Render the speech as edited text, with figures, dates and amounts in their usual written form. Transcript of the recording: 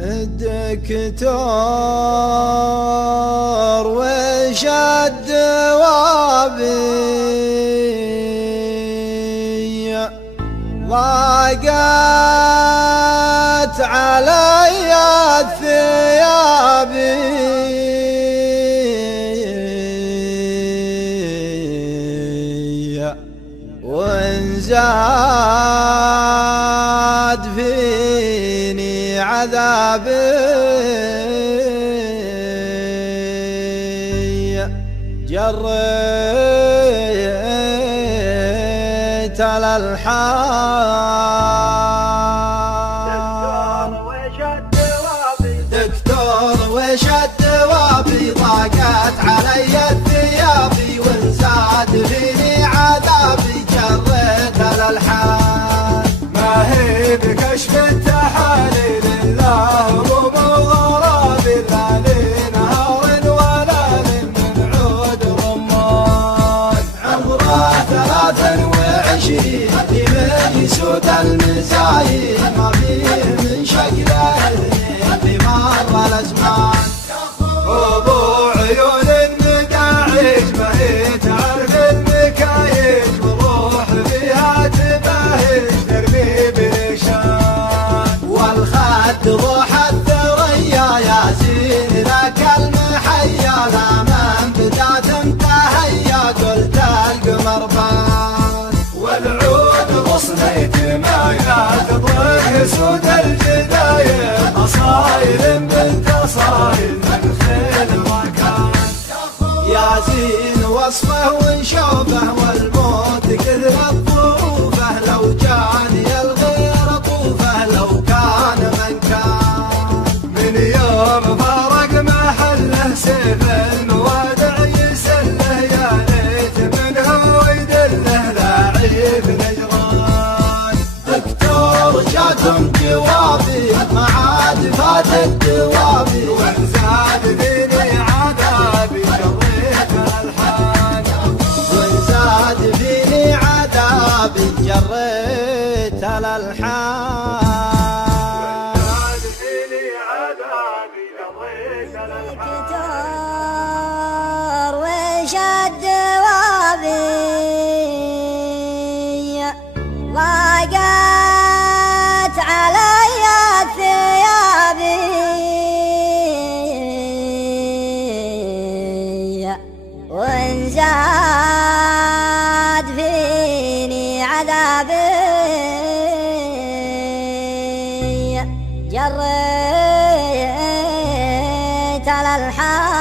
الدكتور وش الدوابي ضاقت علي الثياب وانزاد فيني عذابي جريت على الحال دكتور وش الدوابي ضاقت علي الثيابي وانزاد فيني عذابي جريت على الحال ما هي بكشف التحاليل الا هموم وغراب لا لي نهار ولا لي من عود رمان عمره 23 من يسود المزايد ما فيه من شكله اثنين في مر الازمان ابو عيون النقاعيج ما هي تعرف المكايج وروح فيها تباهج ترمي بريشان والخد ضوح الثريا يا زين ذاك المحيا لا من بدات انتهيا قلت القمر بان والعود غصنيت ما تضرب سود الجدايل اصايل بنت اصايل من خيل الركان يا زين وصفه ونشوفه والموت كثر الظروفه لو جاني الغير طوفه لو كان من كان من يوم فارق محله سيف الموادع يسله يا ليت منه ويدله لاعب نجران دكتور جاتم جوابي ما عاد فات الدوابي وانزاد فيني عذابي جريت الحال وانزاد فيني عذابي جريت على الحال وانزاد فيني عذابي جريت الحال وش الدوابي ضاقت علي ثيابي وانزاد فيني عذابي جريت على الحال